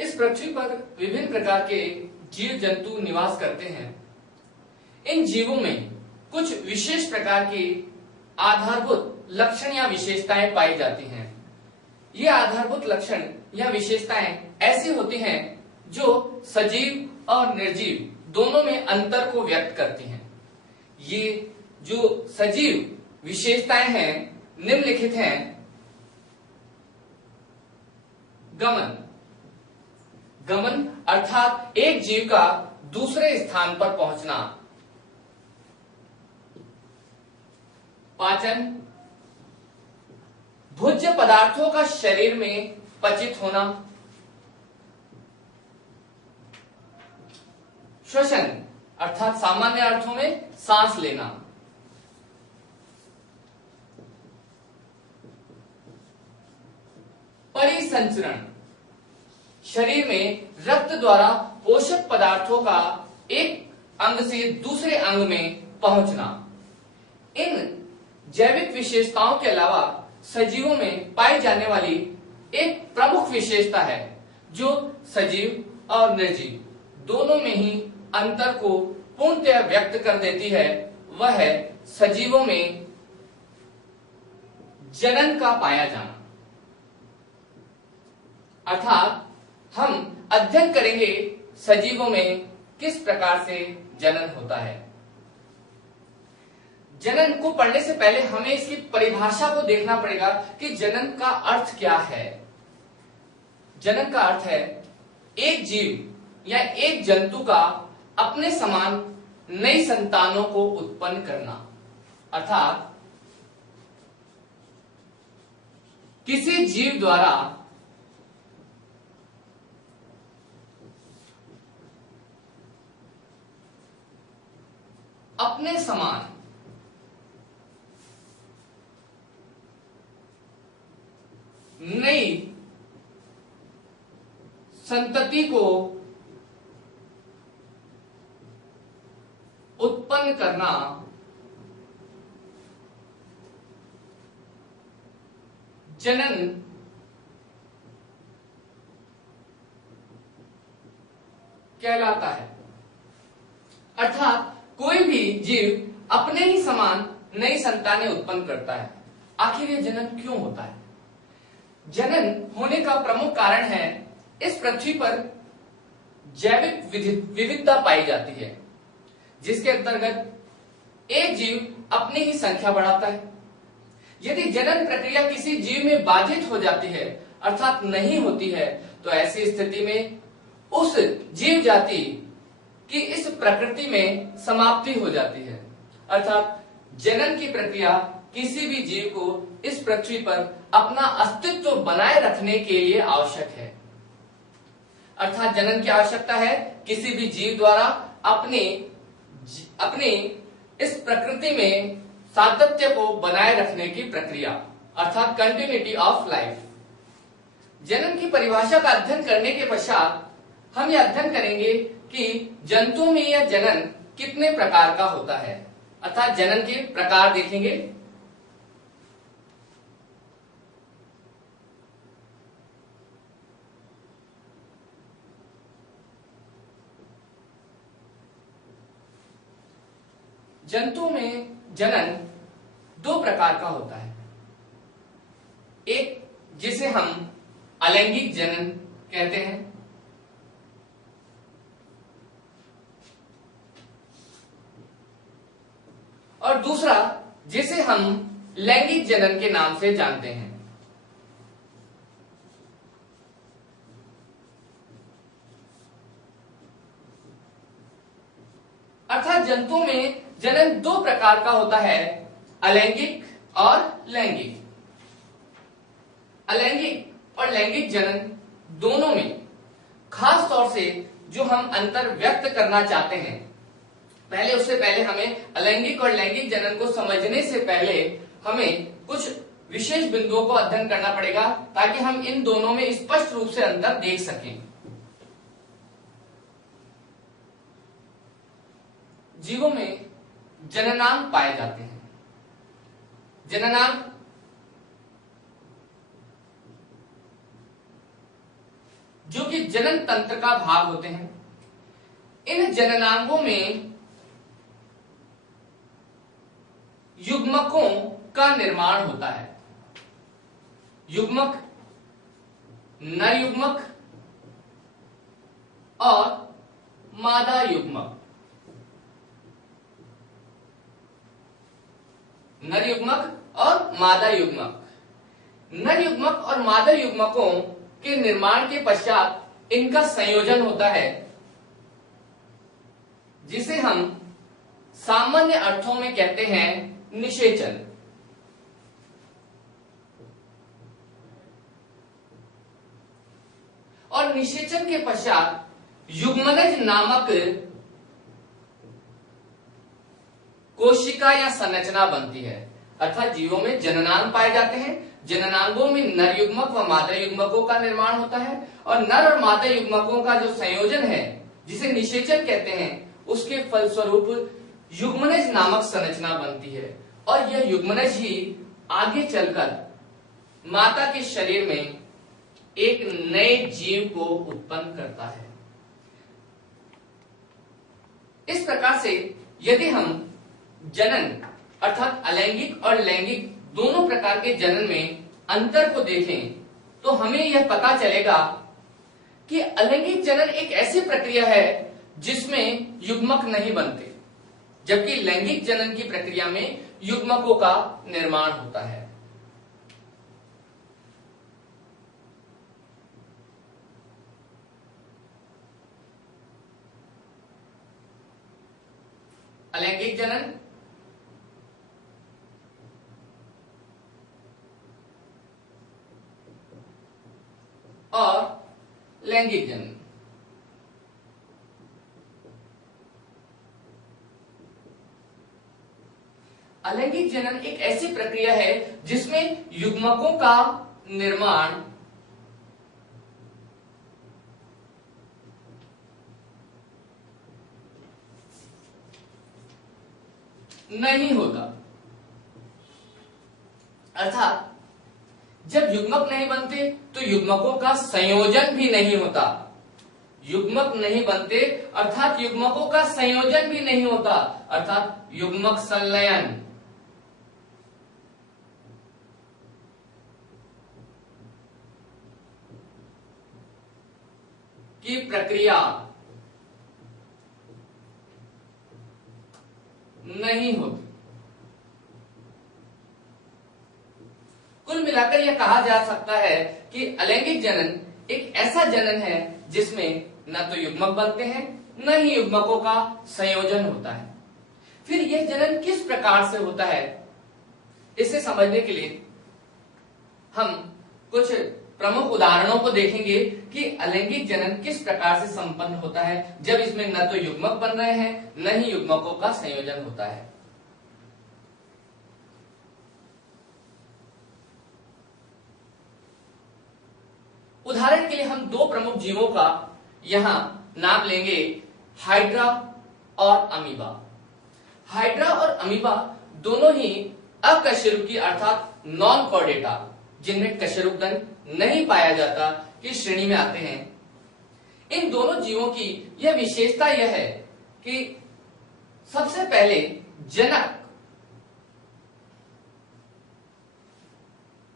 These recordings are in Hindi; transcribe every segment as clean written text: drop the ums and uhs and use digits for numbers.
इस पृथ्वी पर विभिन्न प्रकार के जीव जंतु निवास करते हैं। इन जीवों में कुछ विशेष प्रकार की आधारभूत लक्षण या विशेषताएं पाई जाती हैं। ये आधारभूत लक्षण या विशेषताएं ऐसी होती हैं जो सजीव और निर्जीव दोनों में अंतर को व्यक्त करती हैं। ये जो सजीव विशेषताएं हैं निम्नलिखित हैं। गमन। गमन अर्थात एक जीव का दूसरे स्थान पर पहुंचना। पाचन, भोज्य पदार्थों का शरीर में पचित होना। श्वसन अर्थात सामान्य अर्थों में सांस लेना। परिसंचरण, शरीर में रक्त द्वारा पोषक पदार्थों का एक अंग से दूसरे अंग में पहुंचना। इन जैविक विशेषताओं के अलावा सजीवों में पाई जाने वाली एक प्रमुख विशेषता है जो सजीव और निर्जीव दोनों में ही अंतर को पूर्णतः व्यक्त कर देती है। वह है सजीवों में जनन का पाया जाना। अर्थात हम अध्ययन करेंगे सजीवों में किस प्रकार से जनन होता है। जनन को पढ़ने से पहले हमें इसकी परिभाषा को देखना पड़ेगा कि जनन का अर्थ क्या है। जनन का अर्थ है एक जीव या एक जंतु का अपने समान नई संतानों को उत्पन्न करना। अर्थात किसी जीव द्वारा अपने समान नई संतति को उत्पन्न करना जनन कहलाता है। अर्थात कोई भी जीव अपने ही समान नई संतानें उत्पन्न करता है। आखिर ये जनन क्यों होता है? जनन होने का प्रमुख कारण है इस पृथ्वी पर जैविक विविधता पाई जाती है, जिसके अंतर्गत एक जीव अपनी ही संख्या बढ़ाता है। यदि जनन प्रक्रिया किसी जीव में बाधित हो जाती है अर्थात नहीं होती है तो ऐसी स्थिति में उस जीव जाति की इस प्रकृति में समाप्ति हो जाती है। अर्थात जनन की प्रक्रिया किसी भी जीव को इस पृथ्वी पर अपना अस्तित्व बनाए रखने के लिए आवश्यक है। अर्थात जनन की आवश्यकता है किसी भी जीव द्वारा अपनी इस प्रकृति में सातत्य को बनाए रखने की प्रक्रिया अर्थात कंटिन्यूटी ऑफ लाइफ। जनन की परिभाषा का अध्ययन करने के पश्चात हम यह अध्ययन करेंगे कि जंतुओं में यह जनन कितने प्रकार का होता है। अर्थात जनन के प्रकार देखेंगे। जंतुओं में जनन दो प्रकार का होता है। एक जिसे हम अलैंगिक जनन कहते हैं और दूसरा जिसे हम लैंगिक जनन के नाम से जानते हैं। अर्थात जंतुओं में जनन दो प्रकार का होता है, अलैंगिक और लैंगिक। अलैंगिक और लैंगिक जनन दोनों में खास तौर से जो हम अंतर व्यक्त करना चाहते हैं, उससे पहले हमें अलैंगिक और लैंगिक जनन को समझने से पहले हमें कुछ विशेष बिंदुओं को अध्ययन करना पड़ेगा ताकि हम इन दोनों में स्पष्ट रूप से अंतर देख सकें। जीवों में जननांग पाए जाते हैं। जननांग जो कि जनन तंत्र का भाग होते हैं। इन जननांगों में युग्मकों का निर्माण होता है। युग्मक, नर युग्मक और मादा युग्मक। नर युग्मक और मादा युग्मक। नर युग्मक और मादा युग्मकों के निर्माण के पश्चात इनका संयोजन होता है, जिसे हम सामान्य अर्थों में कहते हैं निषेचन। और निषेचन के पश्चात युग्मनज नामक कोशिका या संरचना बनती है। अर्थात जीवों में जननांग पाए जाते हैं। जननांगों में नर युग्मक व मादा युग्मकों का निर्माण होता है और नर और मादा युग्मकों का जो संयोजन है, जिसे निषेचन कहते हैं, उसके फलस्वरूप युग्मनज नामक संरचना बनती है। और यह युग्मनज ही आगे चलकर माता के शरीर में एक नए जीव को उत्पन्न करता है। इस प्रकार से यदि हम जनन अर्थात अलैंगिक और लैंगिक दोनों प्रकार के जनन में अंतर को देखें तो हमें यह पता चलेगा कि अलैंगिक जनन एक ऐसी प्रक्रिया है जिसमें युग्मक नहीं बनते, जबकि लैंगिक जनन की प्रक्रिया में युग्मकों का निर्माण होता है। अलैंगिक जनन और लैंगिक जनन। अलैंगिक जनन एक ऐसी प्रक्रिया है जिसमें युग्मकों का निर्माण नहीं होता। अर्थात जब युग्मक नहीं बनते तो युग्मकों का संयोजन भी नहीं होता। युग्मक नहीं बनते अर्थात युग्मकों का संयोजन भी नहीं होता, अर्थात युग्मक संलयन की प्रक्रिया नहीं होती। कुल मिलाकर यह कहा जा सकता है कि अलैंगिक जनन एक ऐसा जनन है जिसमें न तो युग्मक बनते हैं न ही युग्मकों का संयोजन होता है। फिर यह जनन किस प्रकार से होता है, इसे समझने के लिए हम कुछ प्रमुख उदाहरणों को देखेंगे कि अलैंगिक जनन किस प्रकार से संपन्न होता है, जब इसमें न तो युग्मक बन रहे हैं न ही युग्मकों का संयोजन होता है। उदाहरण के लिए हम दो प्रमुख जीवों का यहां नाम लेंगे, हाइड्रा और अमीबा। हाइड्रा और अमीबा दोनों ही अकशेरुकी अर्थात नॉन कॉर्डेटा, जिनमें कशेरुकदंड नहीं पाया जाता, की श्रेणी में आते हैं। इन दोनों जीवों की यह विशेषता यह है कि सबसे पहले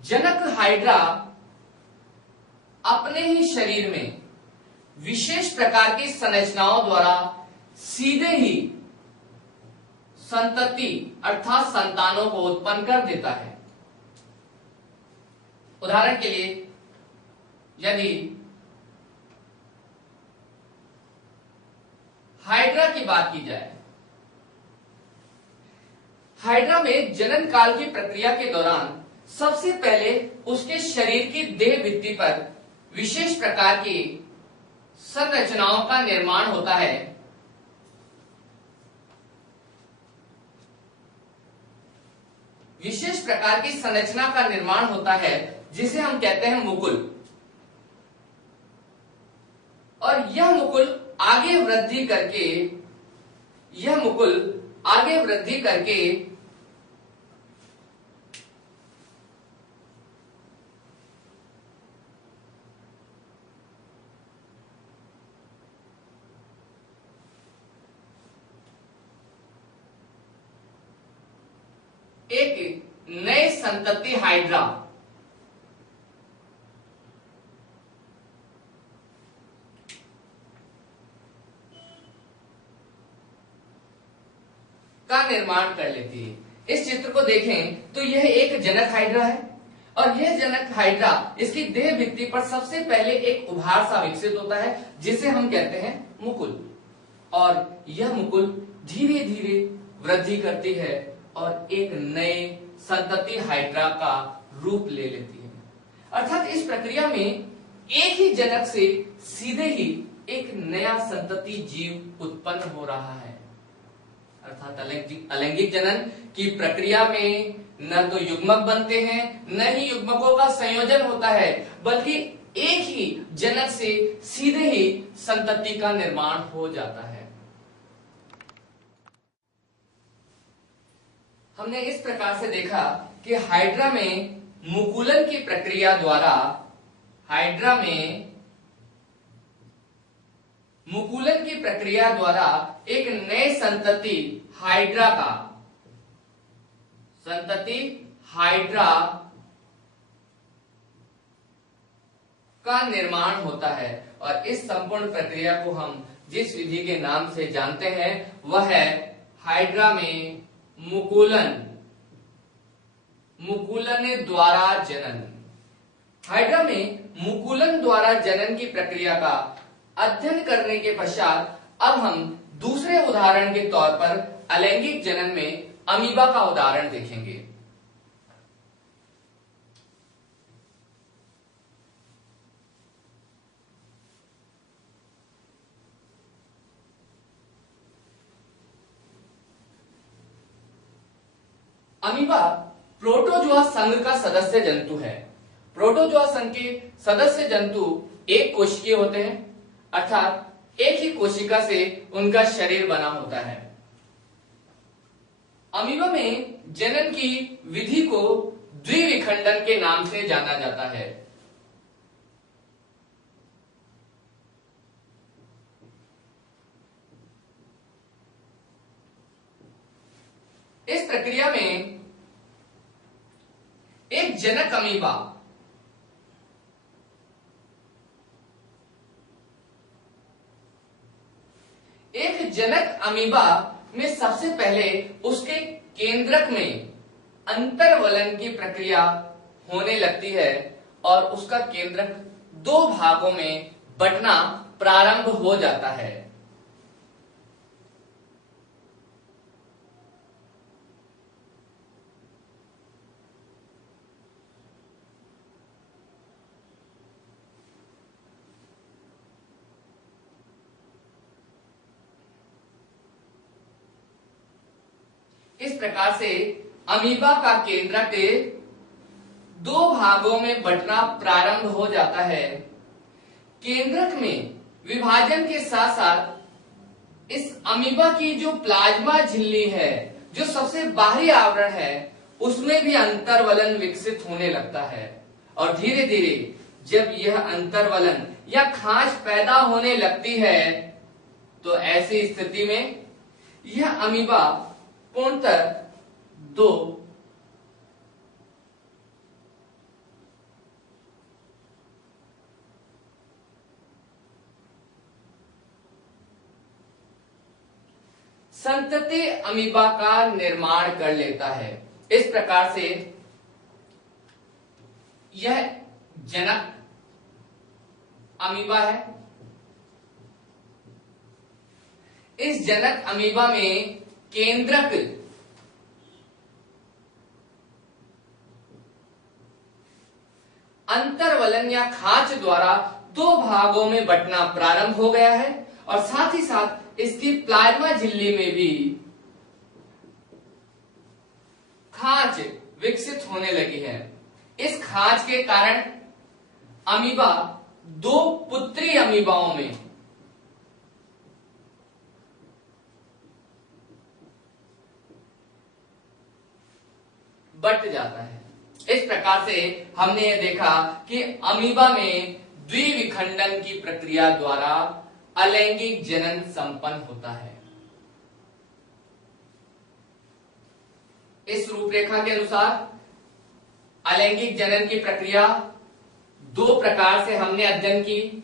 जनक हाइड्रा अपने ही शरीर में विशेष प्रकार की संरचनाओं द्वारा सीधे ही संतति अर्थात संतानों को उत्पन्न कर देता है। उदाहरण के लिए यदि हाइड्रा की बात की जाए, हाइड्रा में जनन काल की प्रक्रिया के दौरान सबसे पहले उसके शरीर की देह भित्ति पर विशेष प्रकार की संरचनाओं का निर्माण होता है। विशेष प्रकार की संरचना का निर्माण होता है जिसे हम कहते हैं मुकुल। और यह मुकुल आगे वृद्धि करके एक नए संतति हाइड्रा का निर्माण कर लेती है। इस चित्र को देखें तो यह एक जनक हाइड्रा है और यह जनक हाइड्रा इसकी देह भित्ति पर सबसे पहले एक उभार सा विकसित होता है जिसे हम कहते हैं मुकुल, और यह मुकुल धीरे धीरे वृद्धि करती है और एक नए संतति हाइड्रा का रूप ले लेती है। अर्थात इस प्रक्रिया में एक ही जनक से सीधे ही एक नया संतति जीव उत्पन्न हो रहा है। अर्थात अलैंगिक जनन की प्रक्रिया में न तो युग्मक बनते हैं न ही युग्मकों का संयोजन होता है, बल्कि एक ही जनक से सीधे ही संतति का निर्माण हो जाता है। हमने इस प्रकार से देखा कि हाइड्रा में मुकुलन की प्रक्रिया द्वारा एक नए संतति हाइड्रा का निर्माण होता है, और इस संपूर्ण प्रक्रिया को हम जिस विधि के नाम से जानते हैं वह है हाइड्रा में मुकुलन द्वारा जनन। हाइड्रा में मुकुलन द्वारा जनन की प्रक्रिया का अध्ययन करने के पश्चात अब हम दूसरे उदाहरण के तौर पर अलैंगिक जनन में अमीबा का उदाहरण देखेंगे। अमीबा प्रोटोजोआ संघ का सदस्य जंतु है। प्रोटोजोआ संघ के सदस्य जंतु एक कोशिकीय होते हैं, अर्थात एक ही कोशिका से उनका शरीर बना होता है। अमीबा में जनन की विधि को द्विविखंडन के नाम से जाना जाता है। इस प्रक्रिया में एक जनक अमीबा में सबसे पहले उसके केंद्रक में अंतर्वलन की प्रक्रिया होने लगती है और उसका केंद्रक दो भागों में बंटना प्रारंभ हो जाता है। इस प्रकार से अमीबा का केंद्रक दो भागों में बंटना प्रारंभ हो जाता है। केंद्रक में विभाजन के साथ साथ इस अमीबा की जो प्लाज्मा झिल्ली है, जो सबसे बाहरी आवरण है, उसमें भी अंतर्वलन विकसित होने लगता है और धीरे धीरे जब यह अंतर्वलन या खांच पैदा होने लगती है तो ऐसी स्थिति में यह अमीबा पूर्णतः दो संतति अमीबा का निर्माण कर लेता है। इस प्रकार से यह जनक अमीबा है। इस जनक अमीबा में केंद्रक अंतर्वलन या खांच द्वारा दो भागों में बंटना प्रारंभ हो गया है और साथ ही साथ इसकी प्लाज्मा झिल्ली में भी खांच विकसित होने लगी है। इस खांच के कारण अमीबा दो पुत्री अमीबाओं में बंट जाता है। इस प्रकार से हमने यह देखा कि अमीबा में द्विविखंडन की प्रक्रिया द्वारा अलैंगिक जनन संपन्न होता है। इस रूपरेखा के अनुसार अलैंगिक जनन की प्रक्रिया दो प्रकार से हमने अध्ययन की,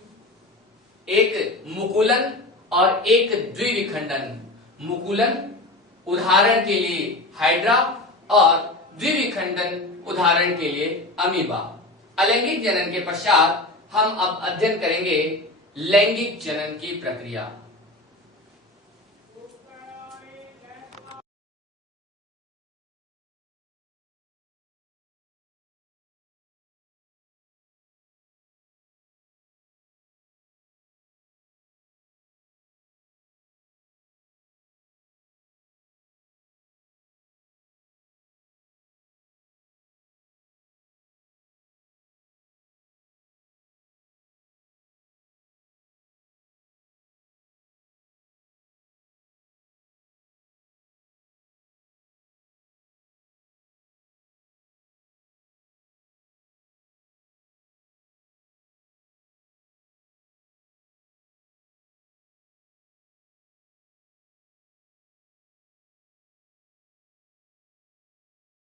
एक मुकुलन और एक द्विविखंडन। मुकुलन उदाहरण के लिए हाइड्रा और द्विविखंडन उदाहरण के लिए अमीबा। अलैंगिक जनन के पश्चात हम अब अध्ययन करेंगे लैंगिक जनन की प्रक्रिया।